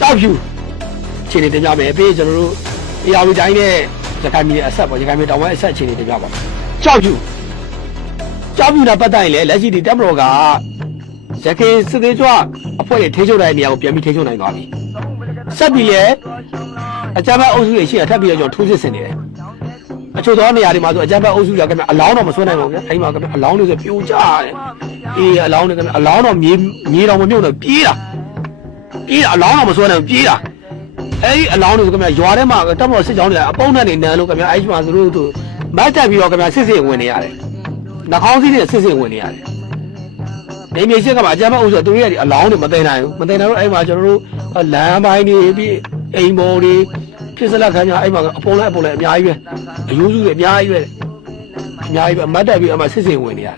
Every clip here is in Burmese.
ကြောက်ဖြူခြေနေတင်ပြမယ်ပြီးရင်ကျွန်တော်တို့အရာဝီတိုင်းနဲ့ရခိုင်ပြည်နယ်အဆက်ပေါ့ရခိုင်ပြည်တောင်ပိုင်းအဆက်ခြေနေတင်ပြပါကြောက်ဖြူကြောက်ဖြူနဲ့ပတ်သက်ရင်လည်းလက်ရှိဒီတက်မတော်ကရခိုင်စစ်သေးကြွအဖွဲ့တွေထိချုပ်တဲ့နေရာကိုပြန်ပြီးထိချုပ်နိုင်သွားပြီဆက်ပြီးလည်းအကြမ်းဖက်အုပ်စုတွေရှိရထပ်ပြီးတော့ကျွန်တော်ထိုးစစ်ဆင်နေတယ်အချို့သောနေရာတွေမှာဆိုအကြမ်းဖက်အုပ်စုတွေကခင်ဗျအလောင်းတော့မဆွဲနိုင်ပါဘူးဗျအဲဒီမှာခင်ဗျအလောင်းတွေဆိုပြိုကျတယ်အေးအလောင်းတွေခင်ဗျအလောင်းတော့မြေမြေတော်မမြုပ်တော့ပြေးတာ ပြေးတာအလောင်းတော့မစွဲနိုင်ဘူးပြေးတာအဲ့ဒီအလောင်းတွေဆိုခင်ဗျရွာထဲမှာတက်မော်စစ်ကြောင်းတွေအပေါင်းနဲ့နေနန်းလို့ခင်ဗျအဲ့ဒီမှာသူတို့သူမတ်တက်ပြီးတော့ခင်ဗျစစ်စစ်ဝင်နေရတယ်နှာခေါင်းစည်းနဲ့စစ်စစ်ဝင်နေရတယ်နေမြေရှိကမှာအကြမ်းဖက်အုပ်စုသူတို့ရဲ့ဒီအလောင်းတွေမသိနိုင်ဘူးမသိနိုင်တော့အဲ့မှာကျွန်တော်တို့လမ်းပိုင်းတွေပြီးအိမ်ပေါ်တွေဖြစ်စလက်ခံကြအဲ့မှာအပေါ်လဲအပေါ်လဲအများကြီးပဲအယိုးစုတွေအများကြီးပဲအများကြီးပဲမတ်တက်ပြီးအမှစစ်စစ်ဝင်နေရတယ်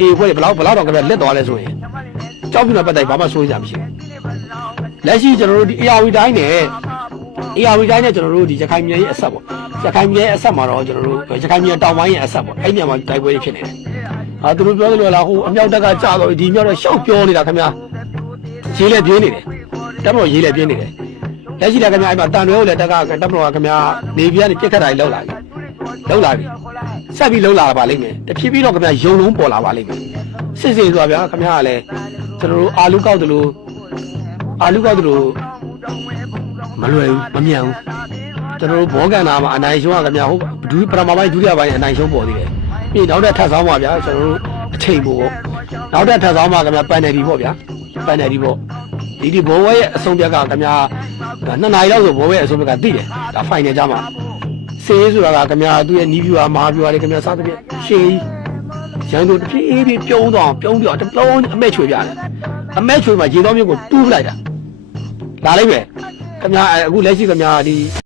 အေးဘွဲဘလောက်ဘလောက်တော့ခင်ဗျလက်သွားလဲဆိုရင်ကြောက်ပြနေပတ်တိုင်ဘာမှစိုးစရာမရှိဘူး လက်ရှိကျွန်တော်တို့ဒီ ARV တိုင်းနဲ့ ARV တိုင်းနဲ့ကျွန်တော်တို့ဒီရခိုင်ပြည်ရဲ့အဆက်ပေါ့ရခိုင်ပြည်ရဲ့အဆက်မှာတော့ကျွန်တော်တို့ရခိုင်ပြည်တောင်ပိုင်းရဲ့အဆက်ပေါ့အဲ့ဒီမှာတိုက်ပွဲတွေဖြစ်နေတယ်အာသူတို့ပြောသလိုလားဟိုအမြောက်တက်ကကြာတော့ဒီမြောက်တော့ရှောက်ပြောနေတာခင်ဗျာရေးလည်းပြင်းနေတယ်တက်မလို့ရေးလည်းပြင်းနေတယ်လက်ရှိလည်းခင်ဗျာအဲ့မှာတန်တွေကိုလည်းတက်ကတက်မလို့ကခင်ဗျာနေပြည်ကနေပြက်ခတ်တာကြီးလောက်လာပြီလောက်လာပြီဆက်ပြီးလောက်လာပါလိမ့်မယ်တဖြည်းဖြည်းတော့ခင်ဗျာယုံလုံးပေါ်လာပါလိမ့်မယ်စစ်စစ်ဆိုတာဗျာခင်ဗျာကလည်းကျွန်တော်တို့အာလူကောက်တယ်လို့ အာလူကောက်တို့မလွယ်ဘူးမမြန်ဘူးကျွန်တော်တို့ဘောကန်နာမှာအနိုင်ရှုံးရကြမြဟုတ်ဒူပရမပိုင်းဒုတိယပိုင်းအနိုင်ရှုံးပေါ်သေးတယ်ပြီးနောက်တစ်ထပ်ဆောင်ပါဗျာကျွန်တော်တို့အချိန်ပို့ပေါ့နောက်တစ်ထပ်ဆောင်ပါကြမြပန်နယ်ဒီပေါ့ဗျာပန်နယ်ဒီပေါ့ဒီဒီဘောဝဲရဲ့အဆုံးပြက်ကကြမြနှစ်နာရီလောက်ဆိုဘောဝဲရဲ့အဆုံးပြက်ကသိတယ်ဒါဖိုင်နယ်ကြမှာစေးဆိုတာကကြမြသူ့ရဲ့နီးဗျူဟာမာဗျူဟာတွေကြမြစားတဲ့ပြရှေးရန်ကုန်တဖြည်းဖြည်းပြုံးတော့ပြုံးပြီးတော့တလုံးအမဲချွေပြတယ်အမဲချွေမှာရေတော်မျိုးကိုတူးလိုက်တာ လာလိုက်ပဲခင်ဗျာအခုလက်ရှိခင်ဗျာဒီ